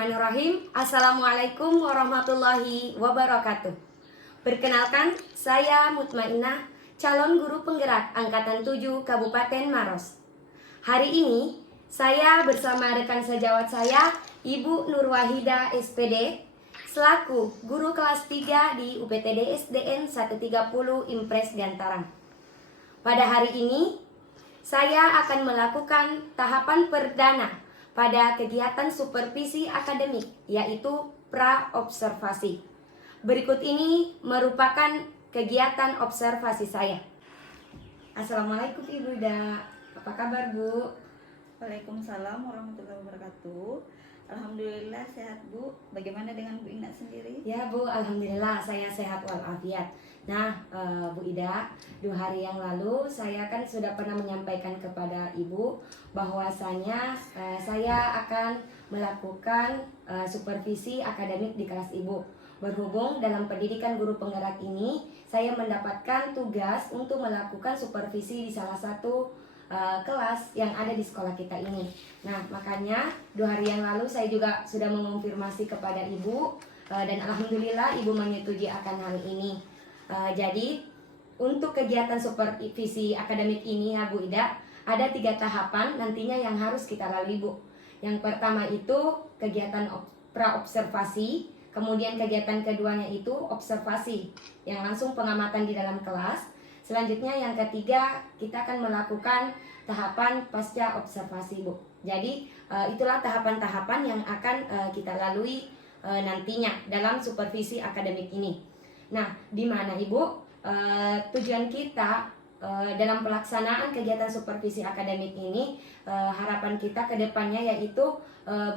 Bismillahirrahmanirrahim. Assalamualaikum warahmatullahi wabarakatuh. Perkenalkan, saya Mutmainnah, calon guru penggerak Angkatan 7 Kabupaten Maros. Hari ini, saya bersama rekan sejawat saya, Ibu Nurwahida SPD, selaku guru kelas 3 di UPTD SDN 130 Impres Gantaran. Pada hari ini, saya akan melakukan tahapan perdana pada kegiatan supervisi akademik, yaitu pra-observasi. Berikut ini merupakan kegiatan observasi saya. Assalamualaikum Ibu Ida, apa kabar Bu? Waalaikumsalam warahmatullahi wabarakatuh. Alhamdulillah sehat Bu. Bagaimana dengan Bu Ina sendiri? Ya Bu, Alhamdulillah saya sehat walafiat. Nah Bu Ida, 2 hari yang lalu saya kan sudah pernah menyampaikan kepada Ibu bahwasanya saya akan melakukan supervisi akademik di kelas Ibu. Berhubung dalam pendidikan guru penggerak ini, saya mendapatkan tugas untuk melakukan supervisi di salah satu kelas yang ada di sekolah kita ini. Nah, makanya 2 hari yang lalu saya juga sudah mengonfirmasi kepada Ibu dan Alhamdulillah Ibu menyetujui akan hal ini. Jadi untuk kegiatan supervisi akademik ini ya Bu Ida, ada 3 tahapan nantinya yang harus kita lalui Bu. Yang pertama itu kegiatan pra-observasi, kemudian kegiatan keduanya itu observasi yang langsung pengamatan di dalam kelas. Selanjutnya yang ketiga, kita akan melakukan tahapan pasca observasi Bu. Jadi itulah tahapan-tahapan yang akan kita lalui nantinya dalam supervisi akademik ini. Nah, di mana Ibu tujuan kita dalam pelaksanaan kegiatan supervisi akademik ini, harapan kita ke depannya yaitu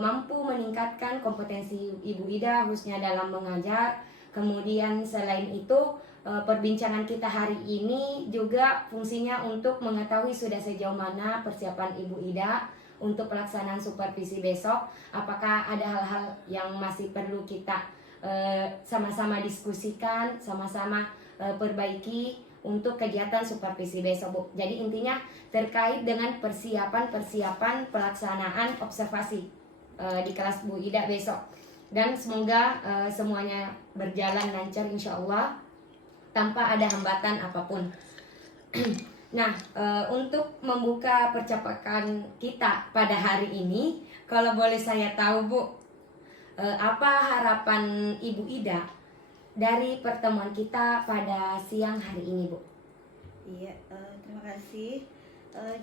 mampu meningkatkan kompetensi Ibu Ida khususnya dalam mengajar. Kemudian selain itu perbincangan kita hari ini juga fungsinya untuk mengetahui sudah sejauh mana persiapan Ibu Ida untuk pelaksanaan supervisi besok. Apakah ada hal-hal yang masih perlu kita sama-sama diskusikan, sama-sama perbaiki untuk kegiatan supervisi besok Bu. Jadi intinya terkait dengan persiapan pelaksanaan observasi di kelas Bu Ida besok. Dan semoga semuanya berjalan lancar insya Allah tanpa ada hambatan apapun. Nah, untuk membuka percakapan kita pada hari ini, kalau boleh saya tahu Bu, apa harapan Ibu Ida dari pertemuan kita pada siang hari ini Bu? Iya, terima kasih.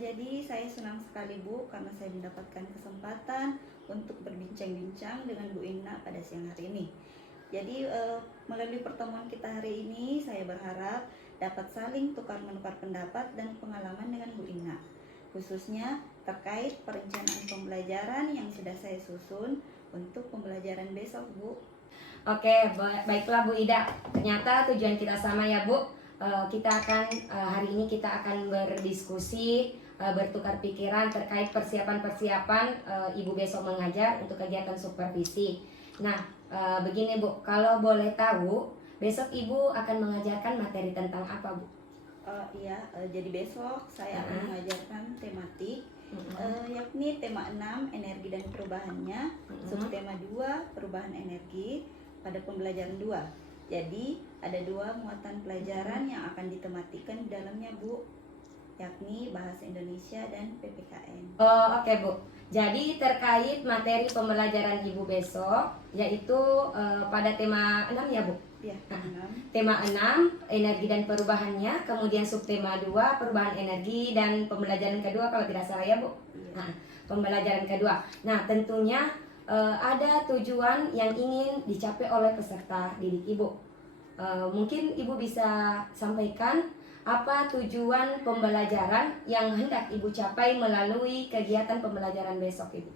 Jadi saya senang sekali Bu karena saya mendapatkan kesempatan untuk berbincang-bincang dengan Bu Ina pada siang hari ini. Jadi melalui pertemuan kita hari ini saya berharap dapat saling tukar-menukar pendapat dan pengalaman dengan Bu Ina, khususnya terkait perencanaan pembelajaran yang sudah saya susun untuk pembelajaran besok Bu. Oke, baiklah Bu Ida. Ternyata tujuan kita sama ya Bu. Kita akan hari ini kita akan berdiskusi, bertukar pikiran terkait persiapan Ibu besok mengajar untuk kegiatan supervisi. Nah, begini Bu, kalau boleh tahu, besok Ibu akan mengajarkan materi tentang apa Bu? Jadi besok saya akan mengajarkan tematik, yakni tema 6 energi dan perubahannya, subtema 2 perubahan energi pada pembelajaran 2. Jadi ada 2 muatan pelajaran yang akan ditematikan di dalamnya Bu, yakni bahasa Indonesia dan PPKN. Oh, oke Bu. Jadi terkait materi pembelajaran Ibu besok yaitu pada tema 6 ya Bu? Ya, Tema 6 energi dan perubahannya, kemudian subtema 2 perubahan energi dan pembelajaran kedua kalau tidak salah ya Bu? Iya. Pembelajaran kedua. Nah, tentunya ada tujuan yang ingin dicapai oleh peserta didik Ibu. Mungkin Ibu bisa sampaikan apa tujuan pembelajaran yang hendak Ibu capai melalui kegiatan pembelajaran besok Ibu?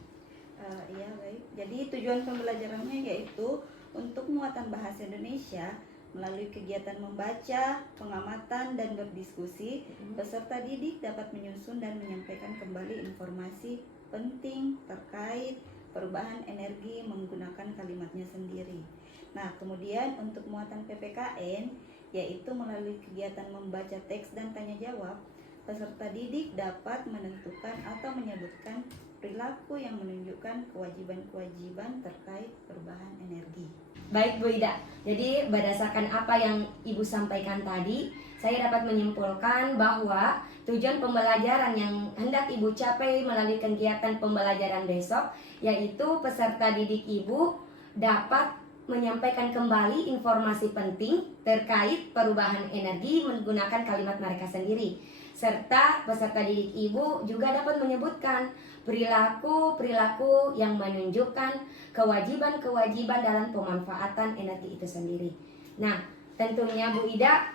Iya baik. Jadi tujuan pembelajarannya yaitu untuk muatan bahasa Indonesia melalui kegiatan membaca, pengamatan, dan berdiskusi. Peserta didik dapat menyusun dan menyampaikan kembali informasi penting terkait perubahan energi menggunakan kalimatnya sendiri. Nah, kemudian untuk muatan PPKN yaitu melalui kegiatan membaca teks dan tanya jawab, peserta didik dapat menentukan atau menyebutkan perilaku yang menunjukkan kewajiban-kewajiban terkait perubahan energi. Baik Bu Ida, jadi berdasarkan apa yang Ibu sampaikan tadi, saya dapat menyimpulkan bahwa tujuan pembelajaran yang hendak Ibu capai melalui kegiatan pembelajaran besok, yaitu peserta didik Ibu dapat menyampaikan kembali informasi penting terkait perubahan energi menggunakan kalimat mereka sendiri. Serta peserta didik Ibu juga dapat menyebutkan perilaku-perilaku yang menunjukkan kewajiban-kewajiban dalam pemanfaatan energi itu sendiri. Nah, tentunya Bu Ida,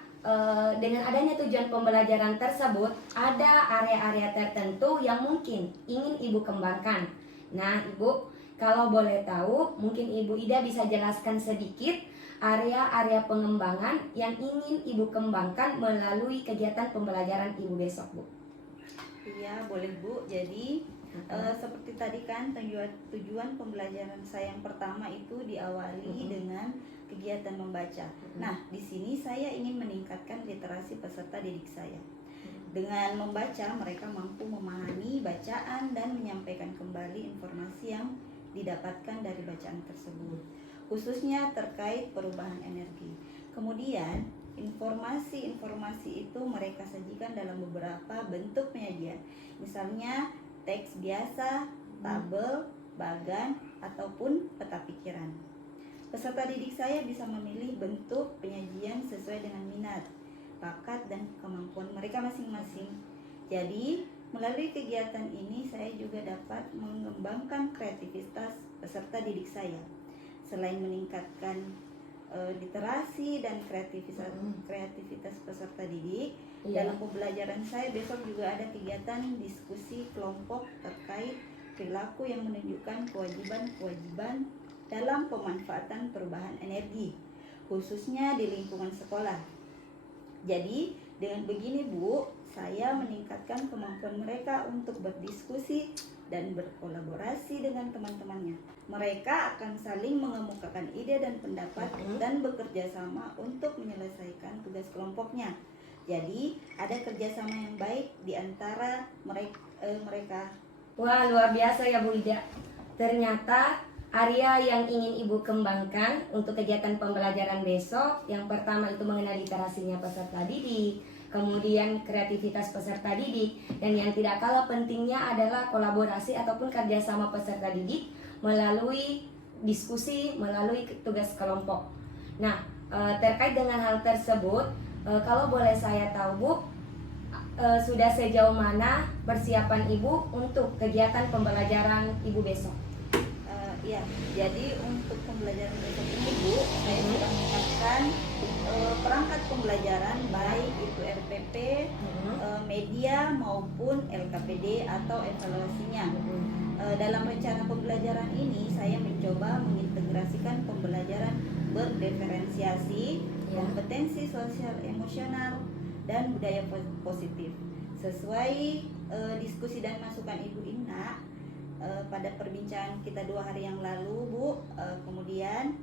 dengan adanya tujuan pembelajaran tersebut, ada area-area tertentu yang mungkin ingin Ibu kembangkan. Nah, Ibu, kalau boleh tahu, mungkin Ibu Ida bisa jelaskan sedikit area-area pengembangan yang ingin Ibu kembangkan melalui kegiatan pembelajaran Ibu besok, Bu. Iya, boleh Bu. Jadi seperti tadi kan tujuan pembelajaran saya yang pertama itu diawali dengan kegiatan membaca. Nah, di sini saya ingin meningkatkan literasi peserta didik saya. Dengan membaca, mereka mampu memahami bacaan dan menyampaikan kembali informasi yang didapatkan dari bacaan tersebut, khususnya terkait perubahan energi. Kemudian, informasi-informasi itu mereka sajikan dalam beberapa bentuk penyajian, misalnya teks biasa, tabel, bagan, ataupun peta pikiran. Peserta didik saya bisa memilih bentuk penyajian sesuai dengan minat, bakat, dan kemampuan mereka masing-masing. Jadi, melalui kegiatan ini saya juga dapat mengembangkan kreativitas peserta didik saya. Selain meningkatkan literasi dan kreativitas peserta didik, dalam pembelajaran saya besok juga ada kegiatan diskusi kelompok terkait perilaku yang menunjukkan kewajiban-kewajiban dalam pemanfaatan perubahan energi, khususnya di lingkungan sekolah. Jadi dengan begini Bu, saya meningkatkan kemampuan mereka untuk berdiskusi dan berkolaborasi dengan teman-temannya. Mereka akan saling mengemukakan ide dan pendapat dan bekerja sama untuk menyelesaikan tugas kelompoknya. Jadi ada kerjasama yang baik di antara mereka. Wah, luar biasa ya Bu Ida. Ternyata area yang ingin Ibu kembangkan untuk kegiatan pembelajaran besok, yang pertama itu mengenai literasinya peserta didik, kemudian kreativitas peserta didik, dan yang tidak kalah pentingnya adalah kolaborasi ataupun kerjasama peserta didik melalui diskusi, melalui tugas kelompok. Nah, terkait dengan hal tersebut, kalau boleh saya tahu Bu, sudah sejauh mana persiapan Ibu untuk kegiatan pembelajaran Ibu besok? Ya, jadi untuk pembelajaran besok ini Bu, saya sudah menyiapkan perangkat pembelajaran baik itu RPP, media maupun LKPD atau evaluasinya. Dalam rencana pembelajaran ini saya mencoba mengintegrasikan pembelajaran berdiferensiasi, kompetensi sosial emosional, dan budaya positif sesuai diskusi dan masukan Ibu Ina pada perbincangan kita 2 hari yang lalu Bu. Kemudian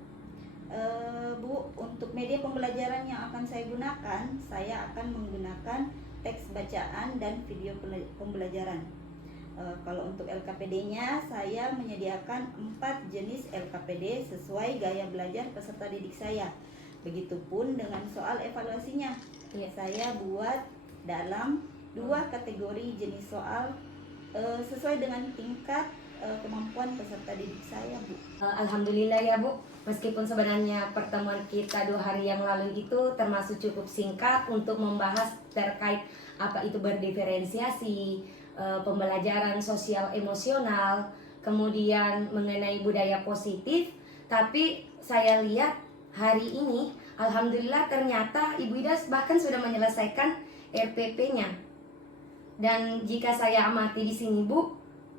Bu, untuk media pembelajaran yang akan saya gunakan, saya akan menggunakan teks bacaan dan video pembelajaran. Kalau untuk LKPD-nya, saya menyediakan 4 jenis LKPD sesuai gaya belajar peserta didik saya. Begitupun dengan soal evaluasinya, saya buat dalam 2 kategori jenis soal sesuai dengan tingkat kemampuan peserta didik saya Bu. Alhamdulillah ya Bu, meskipun sebenarnya pertemuan kita 2 hari yang lalu itu termasuk cukup singkat untuk membahas terkait apa itu berdiferensiasi, pembelajaran sosial emosional, kemudian mengenai budaya positif, tapi saya lihat hari ini alhamdulillah ternyata Ibu Ida bahkan sudah menyelesaikan RPP-nya. Dan jika saya amati di sini Bu,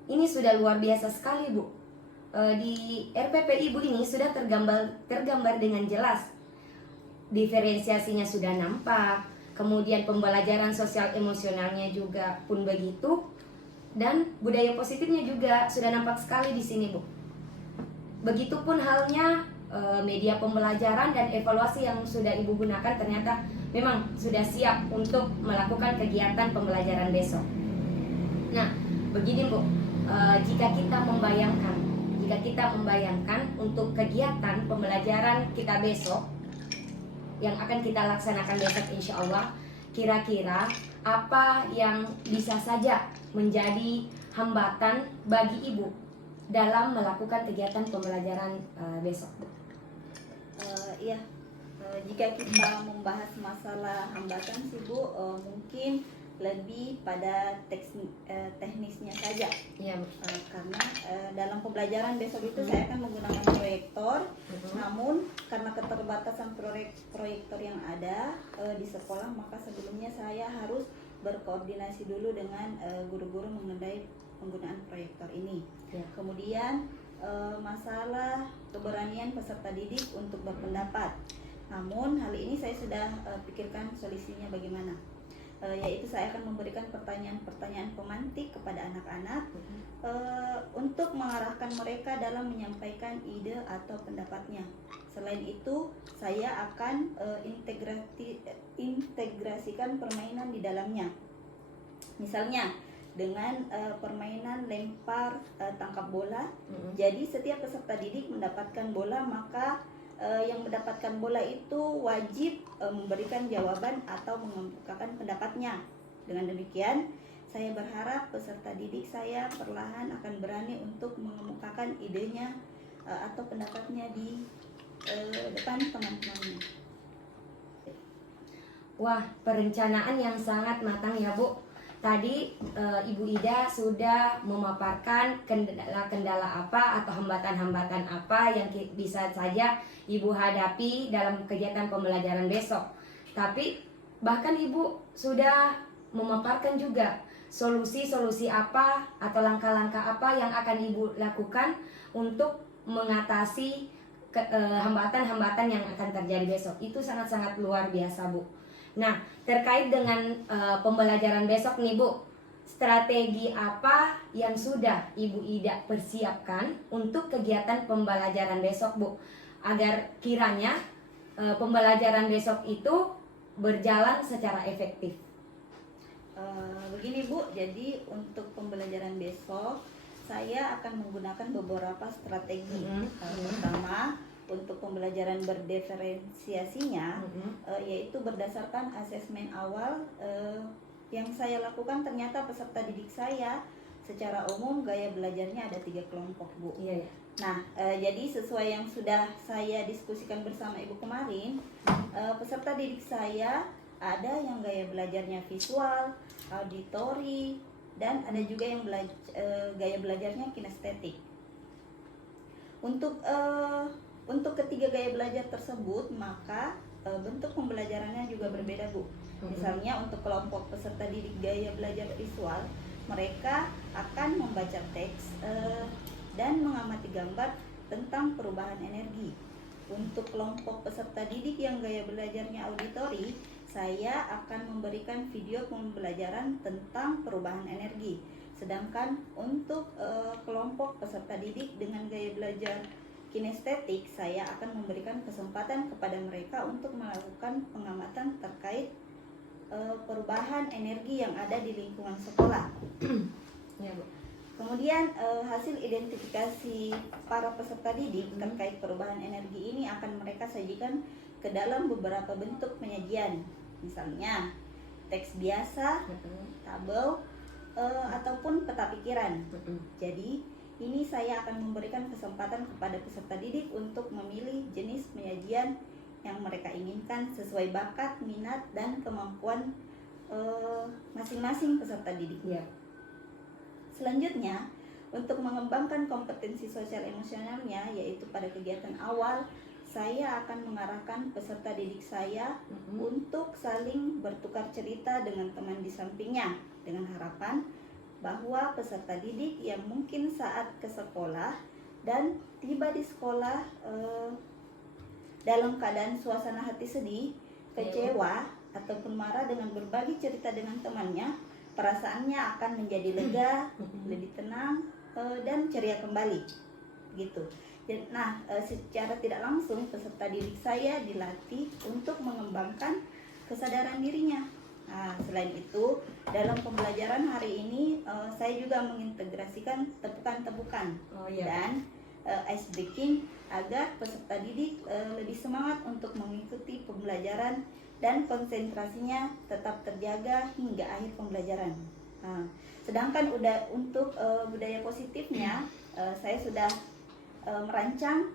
ini sudah luar biasa sekali Bu. Di RPP Ibu ini sudah tergambar dengan jelas. Diferensiasinya sudah nampak, kemudian pembelajaran sosial emosionalnya juga pun begitu, dan budaya positifnya juga sudah nampak sekali di sini Bu. Begitupun halnya media pembelajaran dan evaluasi yang sudah Ibu gunakan ternyata memang sudah siap untuk melakukan kegiatan pembelajaran besok. Nah, begini Bu, jika kita membayangkan untuk kegiatan pembelajaran kita besok yang akan kita laksanakan besok insya Allah, kira-kira apa yang bisa saja menjadi hambatan bagi ibu dalam melakukan kegiatan pembelajaran besok? Iya, jika kita membahas masalah hambatan sih Bu, mungkin lebih pada teknisnya saja. Iya, Karena dalam pembelajaran besok itu saya akan menggunakan proyektor, namun karena keterbatasan proyektor yang ada di sekolah, maka sebelumnya saya harus berkoordinasi dulu dengan guru-guru mengenai penggunaan proyektor ini. Ya. Kemudian masalah keberanian peserta didik untuk berpendapat. Namun hal ini saya sudah pikirkan solusinya bagaimana. Yaitu saya akan memberikan pertanyaan-pertanyaan pemantik kepada anak-anak untuk mengarahkan mereka dalam menyampaikan ide atau pendapatnya. Selain itu, saya akan integrasikan permainan di dalamnya. Misalnya dengan permainan lempar tangkap bola. Jadi setiap peserta didik mendapatkan bola, maka yang mendapatkan bola itu wajib memberikan jawaban atau mengemukakan pendapatnya. Dengan demikian, saya berharap peserta didik saya perlahan akan berani untuk mengemukakan idenya atau pendapatnya di depan teman-temannya. Wah, perencanaan yang sangat matang ya Bu. Tadi Ibu Ida sudah memaparkan kendala-kendala apa atau hambatan-hambatan apa yang bisa saja Ibu hadapi dalam kegiatan pembelajaran besok. Tapi bahkan Ibu sudah memaparkan juga solusi-solusi apa atau langkah-langkah apa yang akan Ibu lakukan untuk mengatasi hambatan-hambatan yang akan terjadi besok. Itu sangat-sangat luar biasa Bu. Nah, terkait dengan pembelajaran besok nih Bu, strategi apa yang sudah Ibu Ida persiapkan untuk kegiatan pembelajaran besok Bu, agar kiranya pembelajaran besok itu berjalan secara efektif? Begini Bu, jadi untuk pembelajaran besok saya akan menggunakan beberapa strategi. Pertama, untuk pembelajaran berdiferensiasinya, yaitu berdasarkan asesmen awal yang saya lakukan, ternyata peserta didik saya secara umum gaya belajarnya ada 3 kelompok Bu. Iya, ya. Nah, jadi sesuai yang sudah saya diskusikan bersama Ibu kemarin, peserta didik saya ada yang gaya belajarnya visual, auditori, dan ada juga yang gaya belajarnya kinestetik. Untuk ketiga gaya belajar tersebut, maka bentuk pembelajarannya juga berbeda Bu. Misalnya untuk kelompok peserta didik gaya belajar visual, mereka akan membaca teks dan mengamati gambar tentang perubahan energi. Untuk kelompok peserta didik yang gaya belajarnya auditori, saya akan memberikan video pembelajaran tentang perubahan energi. Sedangkan untuk kelompok peserta didik dengan gaya belajar kinestetik, saya akan memberikan kesempatan kepada mereka untuk melakukan pengamatan terkait perubahan energi yang ada di lingkungan sekolah. Ya, Bu. Kemudian hasil identifikasi para peserta didik terkait perubahan energi ini akan mereka sajikan ke dalam beberapa bentuk penyajian. Misalnya teks biasa, tabel, ataupun peta pikiran. Jadi ini saya akan memberikan kesempatan kepada peserta didik untuk memilih jenis penyajian yang mereka inginkan sesuai bakat, minat, dan kemampuan masing-masing peserta didik. Ya. Selanjutnya, untuk mengembangkan kompetensi sosial emosionalnya, yaitu pada kegiatan awal, saya akan mengarahkan peserta didik saya untuk saling bertukar cerita dengan teman di sampingnya, dengan harapan bahwa peserta didik yang mungkin saat ke sekolah dan tiba di sekolah dalam keadaan suasana hati sedih, kecewa, ataupun marah, dengan berbagi cerita dengan temannya, perasaannya akan menjadi lega, lebih tenang, dan ceria kembali. Gitu. Nah, secara tidak langsung peserta didik saya dilatih untuk mengembangkan kesadaran dirinya. Nah, selain itu, dalam pembelajaran hari ini saya juga mengintegrasikan tepukan-tepukan Oh iya. dan ice breaking agar peserta didik lebih semangat untuk mengikuti pembelajaran dan konsentrasinya tetap terjaga hingga akhir pembelajaran. Nah, sedangkan untuk budaya positifnya, saya sudah merancang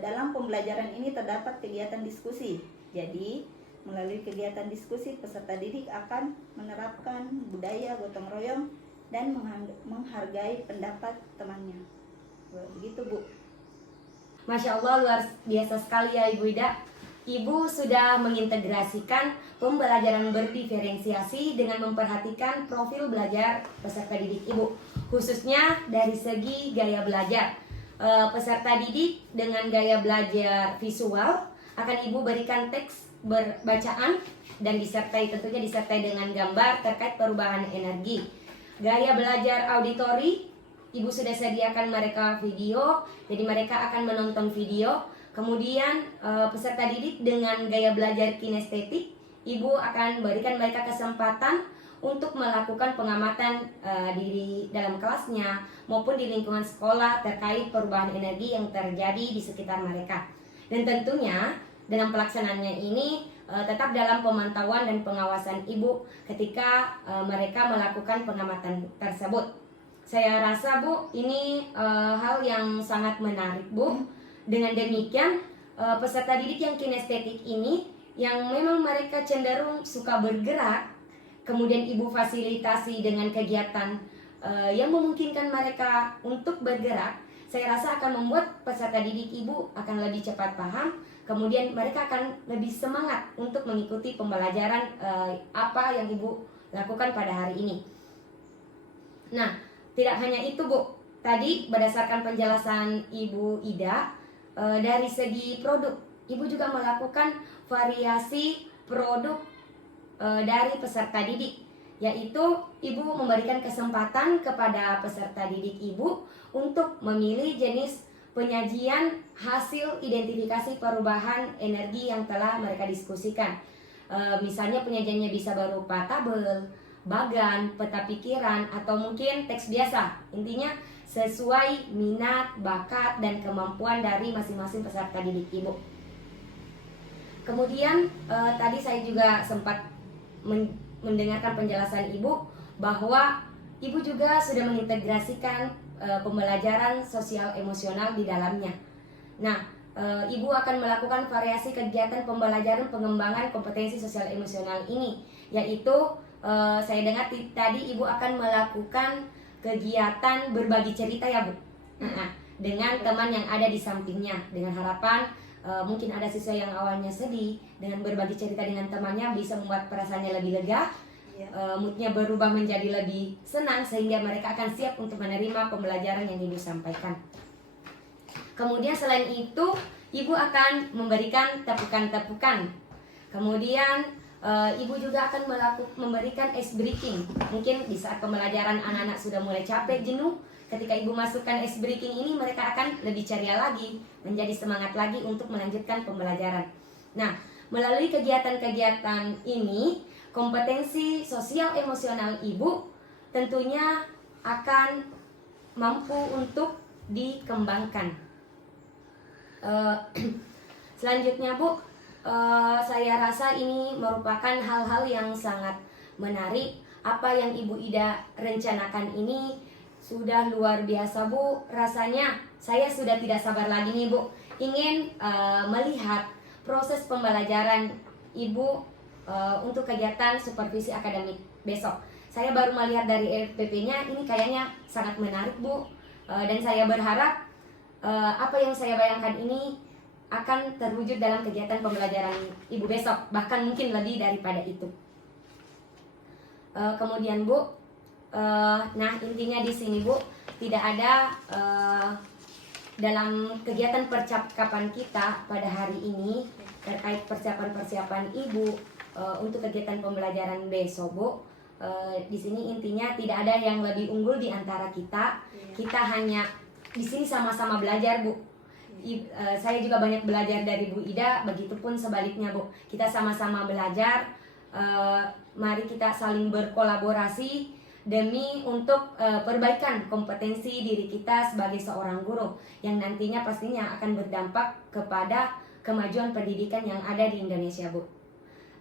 dalam pembelajaran ini terdapat kegiatan diskusi. Jadi melalui kegiatan diskusi, peserta didik akan menerapkan budaya gotong royong dan menghargai pendapat temannya. Begitu, Bu. Masya Allah, luar biasa sekali ya Ibu Ida. Ibu sudah mengintegrasikan pembelajaran berdiferensiasi dengan memperhatikan profil belajar peserta didik Ibu, khususnya dari segi gaya belajar. Peserta didik dengan gaya belajar visual akan Ibu berikan teks berbacaan dan tentunya disertai dengan gambar terkait perubahan energi. Gaya belajar auditori, Ibu sudah sediakan mereka video, jadi mereka akan menonton video. Kemudian peserta didik dengan gaya belajar kinestetik, Ibu akan berikan mereka kesempatan untuk melakukan pengamatan di dalam kelasnya maupun di lingkungan sekolah terkait perubahan energi yang terjadi di sekitar mereka. Dan tentunya dalam pelaksanaannya ini tetap dalam pemantauan dan pengawasan Ibu ketika mereka melakukan pengamatan tersebut. Saya rasa Bu, ini hal yang sangat menarik Bu. Dengan demikian peserta didik yang kinestetik ini yang memang mereka cenderung suka bergerak, kemudian Ibu fasilitasi dengan kegiatan yang memungkinkan mereka untuk bergerak, saya rasa akan membuat peserta didik Ibu akan lebih cepat paham, kemudian mereka akan lebih semangat untuk mengikuti pembelajaran apa yang Ibu lakukan pada hari ini. Nah, tidak hanya itu Bu, tadi berdasarkan penjelasan Ibu Ida, dari segi produk, Ibu juga melakukan variasi produk dari peserta didik, yaitu Ibu memberikan kesempatan kepada peserta didik Ibu untuk memilih jenis penyajian hasil identifikasi perubahan energi yang telah mereka diskusikan. Misalnya penyajiannya bisa berupa tabel, bagan, peta pikiran, atau mungkin teks biasa. Intinya sesuai minat, bakat, dan kemampuan dari masing-masing peserta didik Ibu. Kemudian tadi saya juga sempat mendengarkan penjelasan Ibu bahwa Ibu juga sudah mengintegrasikan pembelajaran sosial emosional di dalamnya. Nah, Ibu akan melakukan variasi kegiatan pembelajaran pengembangan kompetensi sosial emosional ini, yaitu saya dengar tadi Ibu akan melakukan kegiatan berbagi cerita ya Bu, dengan teman yang ada di sampingnya, dengan harapan mungkin ada siswa yang awalnya sedih, dengan berbagi cerita dengan temannya bisa membuat perasaannya lebih lega, moodnya berubah menjadi lebih senang sehingga mereka akan siap untuk menerima pembelajaran yang Ibu sampaikan. Kemudian selain itu Ibu akan memberikan tepukan-tepukan. Kemudian Ibu juga akan memberikan ice breaking. Mungkin di saat pembelajaran anak-anak sudah mulai capek, jenuh, ketika Ibu masukkan ice breaking ini, mereka akan lebih ceria lagi, menjadi semangat lagi untuk melanjutkan pembelajaran. Nah, melalui kegiatan-kegiatan ini, kompetensi sosial emosional Ibu tentunya akan mampu untuk dikembangkan. Selanjutnya Bu, saya rasa ini merupakan hal-hal yang sangat menarik. Apa yang Ibu Ida rencanakan ini sudah luar biasa Bu. Rasanya saya sudah tidak sabar lagi nih Bu, ingin melihat proses pembelajaran Ibu untuk kegiatan supervisi akademik besok. Saya baru melihat dari RPP-nya, ini kayaknya sangat menarik Bu, dan saya berharap apa yang saya bayangkan ini akan terwujud dalam kegiatan pembelajaran Ibu besok, bahkan mungkin lebih daripada itu. Kemudian Bu, nah intinya di sini Bu, tidak ada dalam kegiatan percakapan kita pada hari ini terkait persiapan-persiapan Ibu untuk kegiatan pembelajaran besok Bu. Di sini intinya tidak ada yang lebih unggul di antara kita. Kita hanya di sini sama-sama belajar Bu. Saya juga banyak belajar dari Bu Ida, begitupun sebaliknya Bu. Kita sama-sama belajar mari kita saling berkolaborasi demi untuk perbaikan kompetensi diri kita sebagai seorang guru yang nantinya pastinya akan berdampak kepada kemajuan pendidikan yang ada di Indonesia, Bu.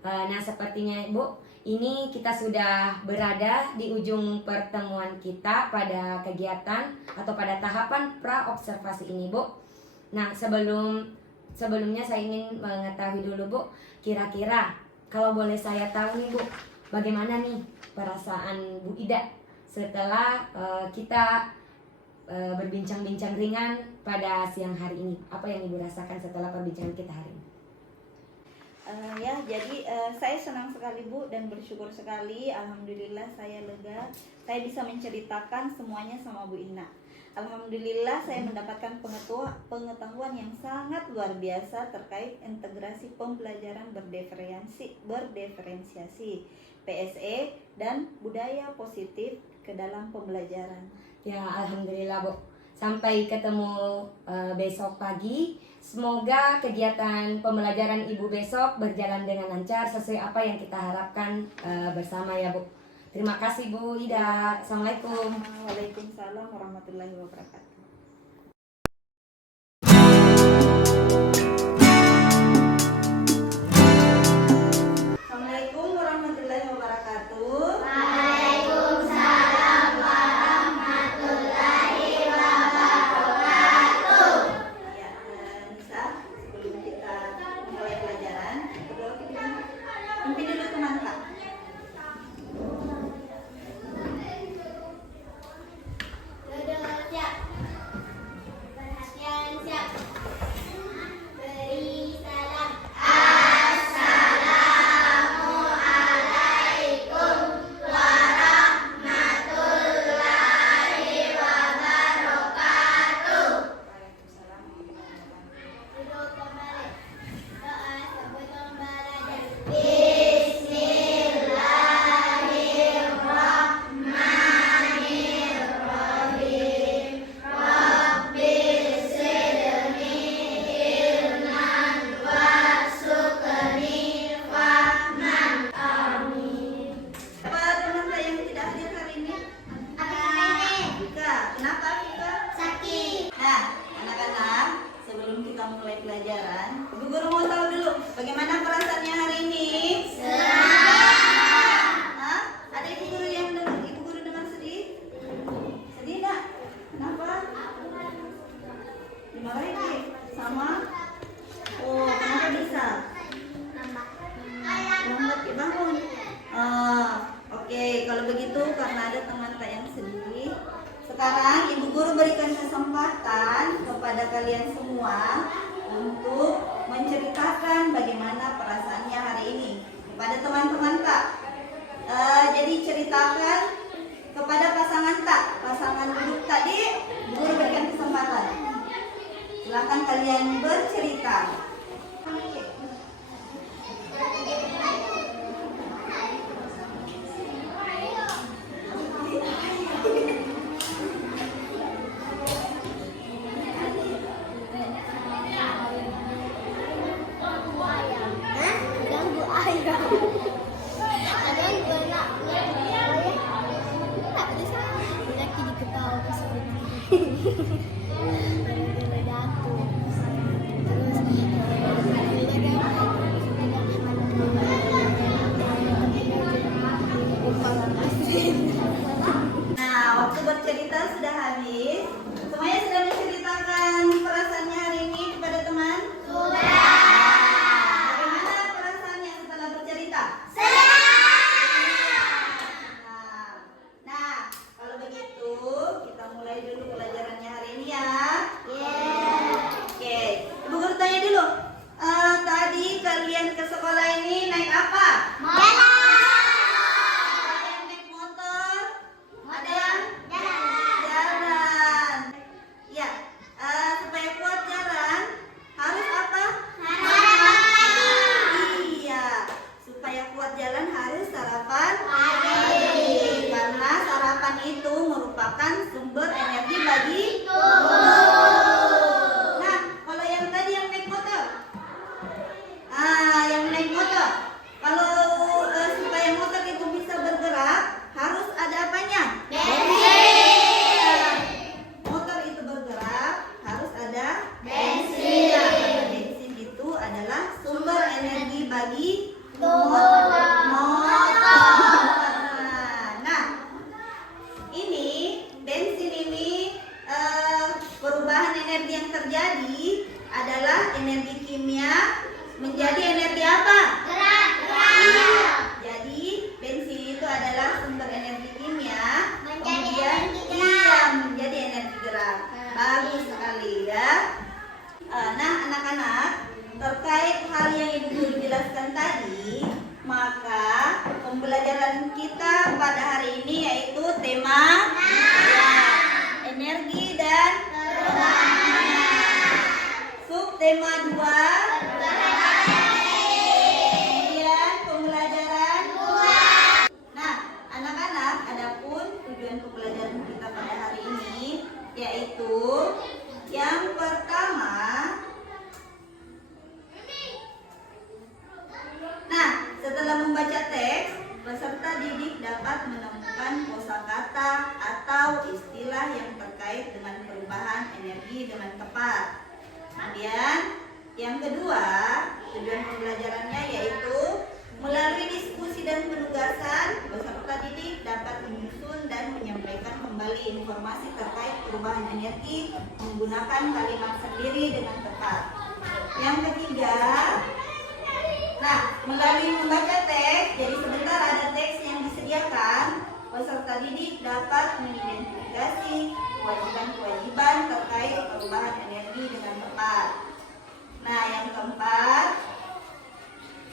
Nah, sepertinya Bu, ini kita sudah berada di ujung pertemuan kita pada kegiatan atau pada tahapan pra-observasi ini, Bu. Nah, sebelumnya saya ingin mengetahui dulu, Bu, kira-kira kalau boleh saya tahu nih, Bu, bagaimana nih perasaan Bu Ida setelah kita berbincang-bincang ringan pada siang hari ini? Apa yang Ibu rasakan setelah perbincangan kita hari ini? Jadi saya senang sekali Bu dan bersyukur sekali. Alhamdulillah saya lega. Saya bisa menceritakan semuanya sama Bu Ina. Alhamdulillah saya mendapatkan pengetahuan yang sangat luar biasa terkait integrasi pembelajaran berdiferensiasi PSE dan budaya positif ke dalam pembelajaran. Ya, alhamdulillah Bu. Sampai ketemu besok pagi. Semoga kegiatan pembelajaran Ibu besok berjalan dengan lancar sesuai apa yang kita harapkan bersama ya, Bu. Terima kasih Bu Ida. Assalamualaikum. Waalaikumsalam warahmatullahi wabarakatuh. Assalamualaikum warahmatullahi wabarakatuh. Ya, Nisa, sebelum kita mulai pelajaran, berdoa dulu. Pimpin dulu teman Kak. Pelajaran. Ibu guru mau tahu dulu bagaimana perasaannya hari ini? Hah? Ada ibu guru yang dengar sedih? Sedih enggak? Kenapa? Dimarahin sama? Oh, kenapa bisa? Lambat bangun. Oke, kalau begitu karena ada teman tak yang sedih. Sekarang ibu guru berikan kesempatan kepada kalian semua untuk menceritakan bagaimana perasaannya hari ini kepada teman-teman Kak. Jadi ceritakan kepada pasangan duduk tadi, guru berikan kesempatan. Silakan kalian bercerita. Nah, waktu bercerita sudah habis. Semuanya sudah menceritakan perasaannya hari ini kepada teman? Sudah. Bagaimana perasaannya setelah bercerita? Nah, kalau begitu kita mulai dulu pelajarannya hari ini ya. Oke, Ibu guru tanya dulu. Tadi kalian ke sekolah ini naik apa? Sumber energi bagi tubuh. Nah, kalau yang tadi yang naik motor, kalau energi kimia menjadi energi apa? Gerak. Iya. Jadi bensin itu adalah sumber energi kimia, Menjadi kemudian energi gerak. iya menjadi energi gerak. Bagus sekali ya. Nah anak-anak, terkait hal yang ibu guru jelaskan tadi, maka pembelajaran kita pada hari ini yaitu tema ya, energi dan perubahan. Subtema 2, kemudian pembelajaran 2. Nah, anak-anak, adapun tujuan pembelajaran kita pada hari ini yaitu yang pertama. Nah, setelah membaca teks, peserta didik dapat menemukan kosakata atau istilah yang terkait dengan perubahan energi dengan tepat. Kemudian, yang kedua, tujuan pembelajarannya yaitu melalui diskusi dan penugasan, peserta didik dapat menyusun dan menyampaikan kembali informasi terkait perubahan energi menggunakan kalimat sendiri dengan tepat. Yang ketiga, nah, melalui membaca teks, jadi sebentar ada teks yang disediakan, peserta didik dapat mengidentifikasi kewajiban-kewajiban terkait perubahan energi dengan tepat. Nah, yang keempat,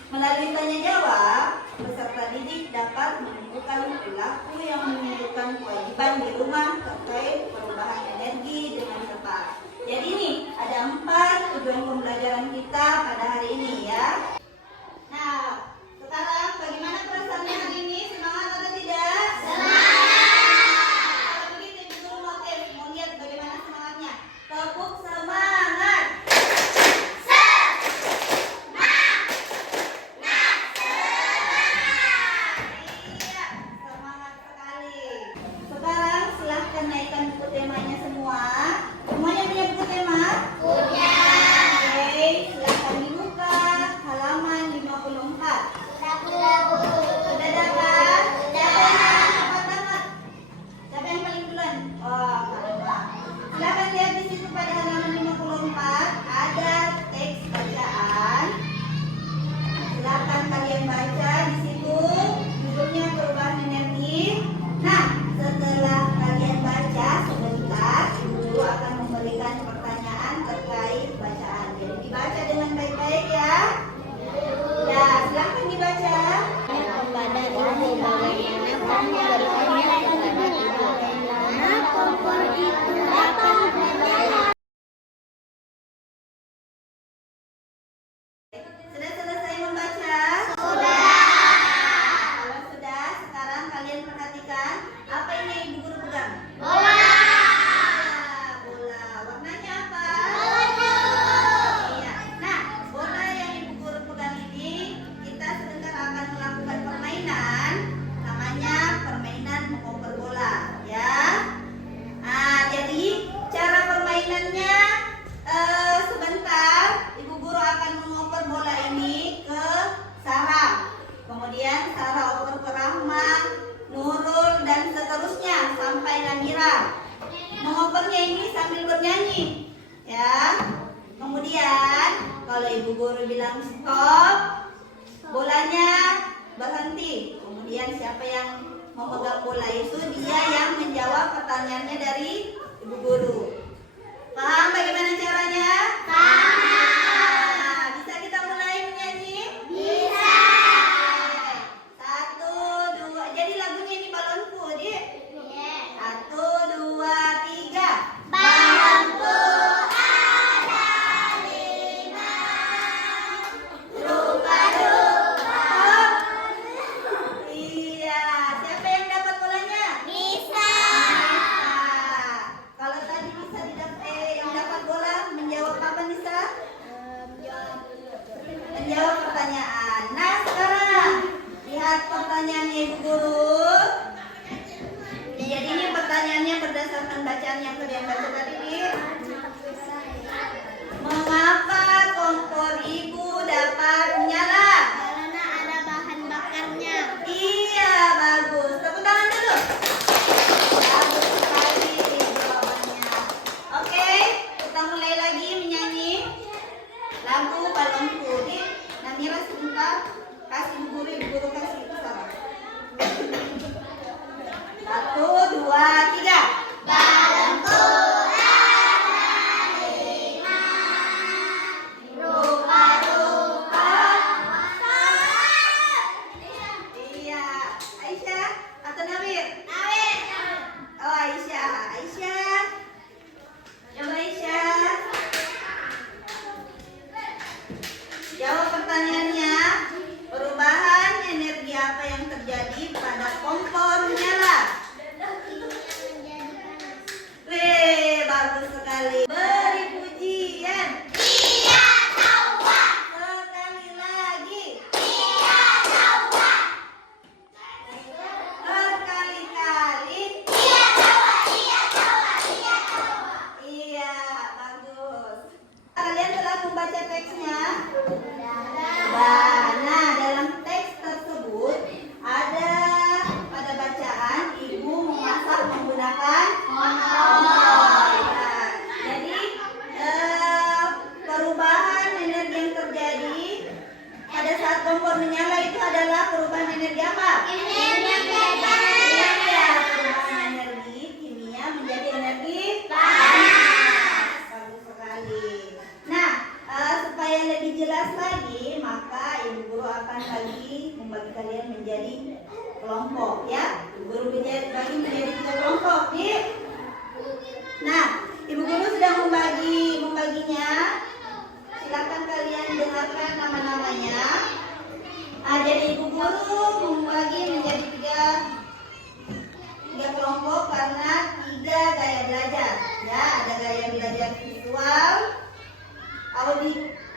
melalui tanya jawab, peserta didik dapat menentukan perilaku yang menunjukkan kewajiban di rumah terkait perubahan energi dengan tepat. Jadi nih, ada 4 tujuan pembelajaran kita pada hari ini ya. Nah, sekarang bagaimana perasaannya hari ini? Semangat atau tidak? Semangat! Kalau begitu Ibu Guru mau lihat bagaimana semangatnya. Tepuk semangat! Iya, semangat sekali. Sekarang silahkan naikkan buku temanya semua. Semuanya punya buku tema? Punya. Oke, silahkan dibuka halaman 54. Sudah dapat? Dapat. Siapa yang paling duluan? Oh, Kak. Silahkan lihat di situ pada halaman 54 ada teks bacaan. Silahkan kalian baca di situ judulnya perubahan energi. Nah, setelah kalian baca sebentar, Ibu Guru akan memberikan pertanyaan terkait bacaan. Jadi dibaca dengan baik-baik ya. Ya, silahkan dibaca. Kepada ibu bagaimana kamu bertanya kepada ibu karena kompor itu dapat menyala. Sudah selesai membaca? Sudah. Kalau sudah, sekarang kalian perhatikan apa ini yang Ibu Guru pegang? Bola. Bola. Warnanya apa? Iya. Nah, bola yang Ibu Guru pegang ini kita sebentar akan melakukan permainan. Namanya permainan mengoper bola, ya. Nah, jadi cara permainannya sebentar Ibu Guru akan mengoper bola ini ke Sarah. Kemudian Sarah oper ke Rahma, Nurul dan seterusnya sampai Nadira. Mengopernya ini sambil bernyanyi, ya. Kemudian kalau Ibu Guru bilang stop, bolanya berhenti. Kemudian siapa yang memegang bola itu dia yang menjawab pertanyaannya dari Ibu Guru. Paham bagaimana caranya? Paham. Bisa kita mulai menyanyi? Bisa. 1, 2. Jadi lagunya ini balonku, Dik. 1, 2, 3. Balonku ada 5, rupa-rupa. Iya. Siapa yang dapat bolanya? Bisa. Kalau tadi bisa yang dapat bola menjawab apa Nisa? lagu balonku. Ini Namira sebentar kasih ibu guru kasih itu salah. 1, 2, 3. Balonku ada 5, rupa-rupa. Iya, Aisyah atau Nawir? Nawir. Oh, Aisyah. Aisyah. Coba Aisyah. Jawab pertanyaannya. Perubahan energi apa yang terjadi pada kompor menyala? Wih, bagus sekali. Beri pujian. Iya tawa. Sekali lagi. Iya tawa. Berkali-kali. Iya tawa. Iya tawa. Iya tawa. Iya, bagus. Kalian telah membaca teksnya? Nah, dalam teks tersebut ada pada bacaan ibu memasak menggunakan kompor. Nah, jadi perubahan energi yang terjadi pada saat kompor menyala itu adalah perubahan energi apa? Iya, perubahan energi kimia menjadi energi panas. Bagus sekali. Nah, supaya lebih jelas lagi, maka ibu guru akan membagi kalian menjadi kelompok, ya. Ibu guru bagi menjadi 3 kelompok, nih. Nah, ibu guru sedang membaginya. Silakan kalian dengarkan nama-namanya. Jadi ibu guru membagi menjadi tiga kelompok karena 3 gaya belajar. Ya, ada gaya belajar visual,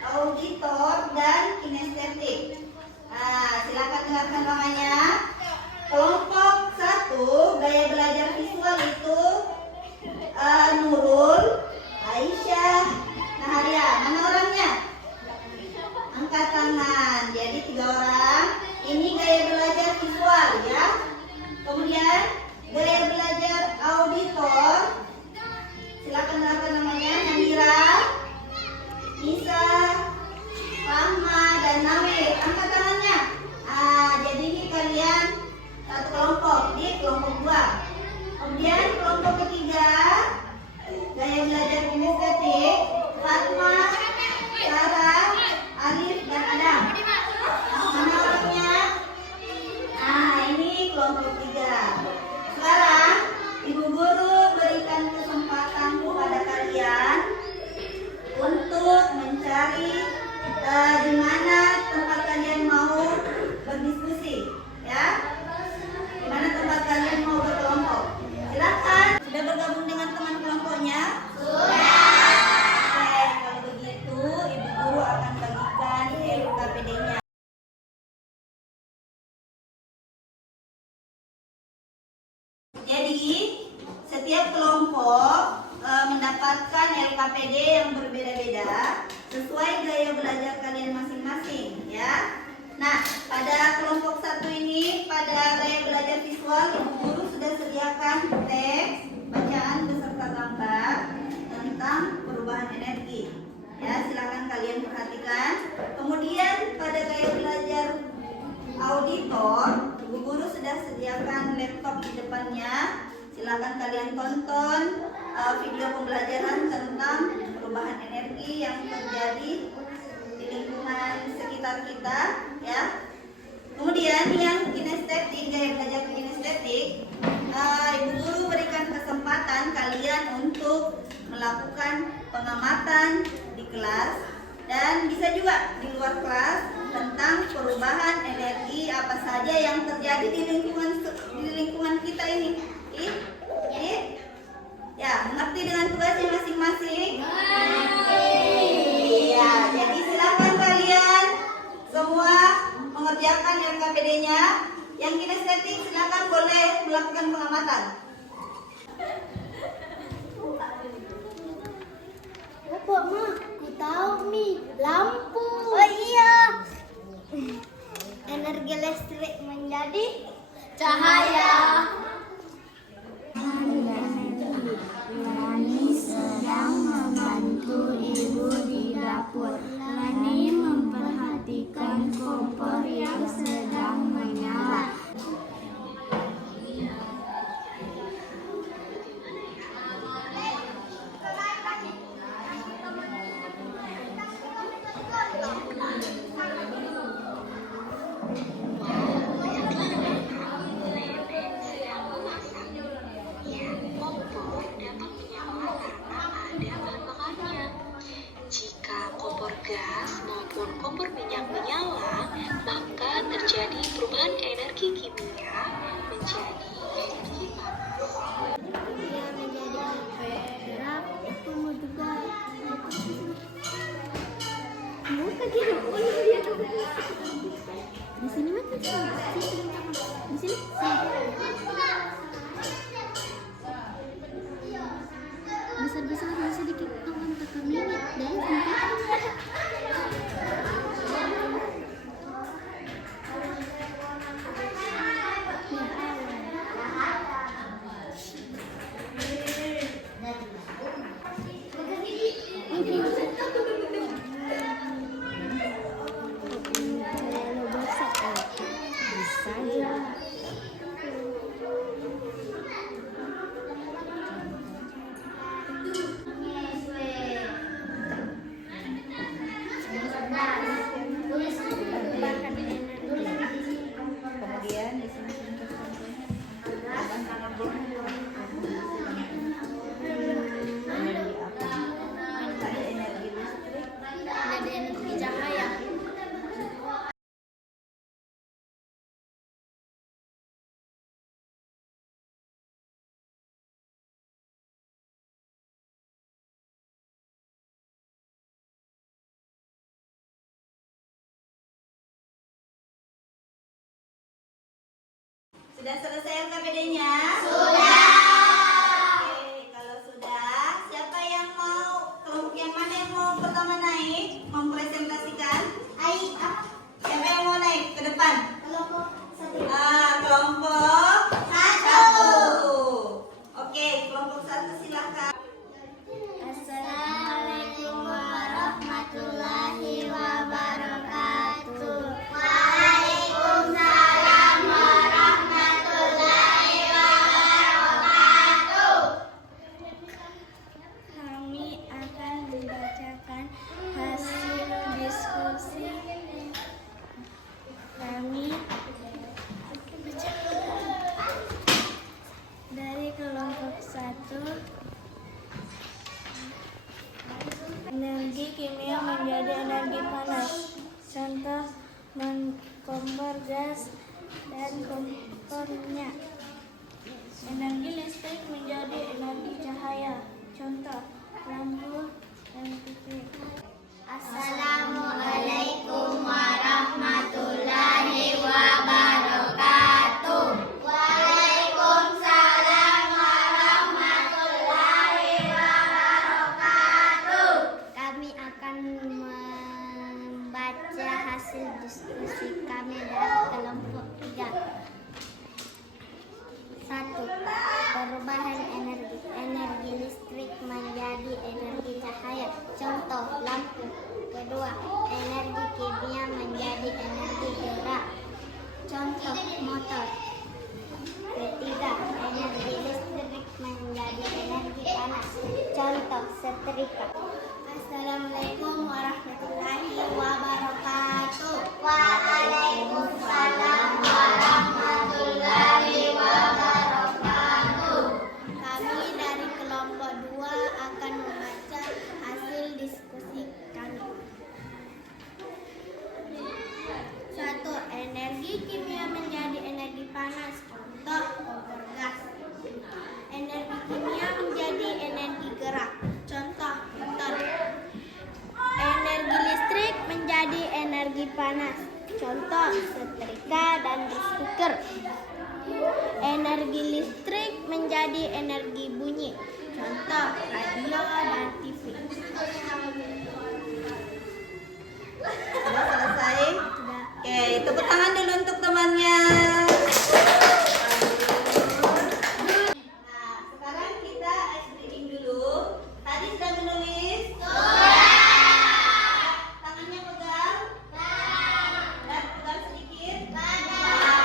auditor, dan kinestetik. Nah, silakan dengarkan namanya. Kelompok 1 gaya belajar visual itu Nurul, Aisyah, Naharia. Mana orangnya? Angkat tangan. Jadi 3 orang. Ini gaya belajar visual, ya. Kemudian gaya belajar auditor. Silakan dengarkan namanya. Namira, Nisa, Rahma, dan Nawir. Angkat tangannya. Jadi ini kalian satu kelompok. Di kelompok 2. Kemudian kelompok ketiga gaya belajar kinestetik. Fatma, Sarah, Alif, dan Adam. Mana orangnya? Ini kelompok 3. Sekarang ibu guru berikan kesempatan kepada kalian untuk mencari di mana tempat kalian mau berdiskusi, ya. Di mana tempat kalian mau berkelompok. Silakan. Sudah bergabung dengan teman kelompoknya? Sudah. Oke, kalau begitu ibu guru akan bagikan LKPD-nya. Jadi setiap kelompok mendapatkan LKPD yang berbeda-beda sesuai gaya belajar kalian masing-masing, ya. Nah, pada kelompok 1 ini, pada gaya belajar visual, ibu guru sudah sediakan teks bacaan beserta gambar tentang perubahan energi. Ya, silakan kalian perhatikan. Kemudian pada gaya belajar auditor, ibu guru sudah sediakan laptop di depannya. Silakan kalian tonton video pembelajaran tentang perubahan energi yang terjadi di lingkungan sekitar kita, ya. Kemudian yang kinestetik, gaya belajar kinestetik, ibu guru berikan kesempatan kalian untuk melakukan pengamatan di kelas dan bisa juga di luar kelas tentang perubahan energi apa saja yang terjadi di lingkungan kita ini. Ya, mengerti dengan tugasnya masing-masing? Iya, jadi silakan kalian semua mengerjakan LKPD-nya. Yang kinestetik silakan boleh melakukan pengamatan. Apa, Ma? Aku tahu nih, lampu. Oh iya. Energi listrik menjadi cahaya. Rani sedang membantu ibu di dapur. Kompor dapat menyala karena ada bahan bakarnya. Jika kompor gas maupun kompor minyak menyala, maka terjadi perubahan energi kimia menjadi energi panas. Dia menjadi gerak, itu mau juga. Bukan dia pun dia di sini mah di sini. Besar sedikit akan tekan minyak dan Kemudian di sini energi apa? Ada energi listrik. ada energi cahaya. Sudah selesai LKPD-nya? Sudah. Oke, kalau sudah, siapa yang mau, kelompok yang mana yang mau pertama naik, mempresentasikan? Siapa yang mau naik ke depan? Kelompok satu. Oke, kelompok satu silakan. Assalamualaikum warahmatullahi wabarakatuh. Kami akan membacakan hasil diskusi kami dari kelompok 1. Energi kimia menjadi energi panas. Contoh kompor gas dan kompornya. Energi listrik menjadi energi cahaya. Contoh lampu dan TV. Assalamualaikum warahmatullahi wabarakatuh. Waalaikumsalam warahmatullahi wabarakatuh. Kami akan membaca hasil diskusi kami dari kelompok 3. 1. Perubahan energi listrik menjadi energi cahaya. Contoh lampu. 2. Energi kimia menjadi energi gerak. Contoh motor. 3. Energi listrik menjadi energi panas. Contoh setrika. Assalamualaikum warahmatullahi wabarakatuh. Waalaikumsalam warahmatullahi wabarakatuh. Kami dari kelompok 2 akan membaca hasil diskusi kami. 1. Energi kimia menjadi energi panas. Contoh kompor gas. Energi kimia menjadi energi gerak. Contoh motor. Energi listrik menjadi energi panas. Contoh setrika dan speaker. Energi listrik menjadi energi bunyi. Contoh radio dan TV. Sudah selesai? Sudah. Oke, tepuk tangan dulu untuk temannya. Nah, sekarang kita ice breaking dulu. Tadi sudah menulis? Tangannya pegang? Dan pegang sedikit? Nah,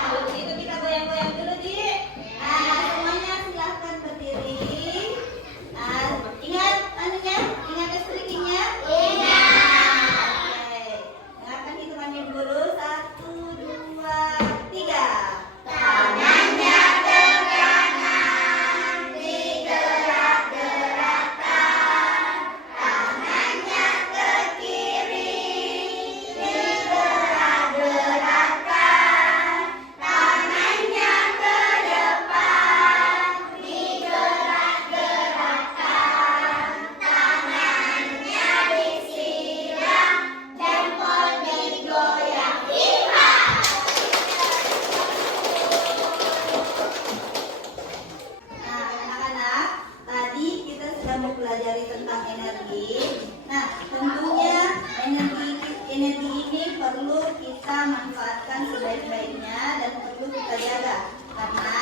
kalau begitu kita goyang-goyang dulu, Di. Nah, semuanya silahkan berdiri. Nah, ingat anunya? Ingat ice breaking-nya? Ingat. Oke. kita manfaatkan sebaik-baiknya dan perlu kita jaga karena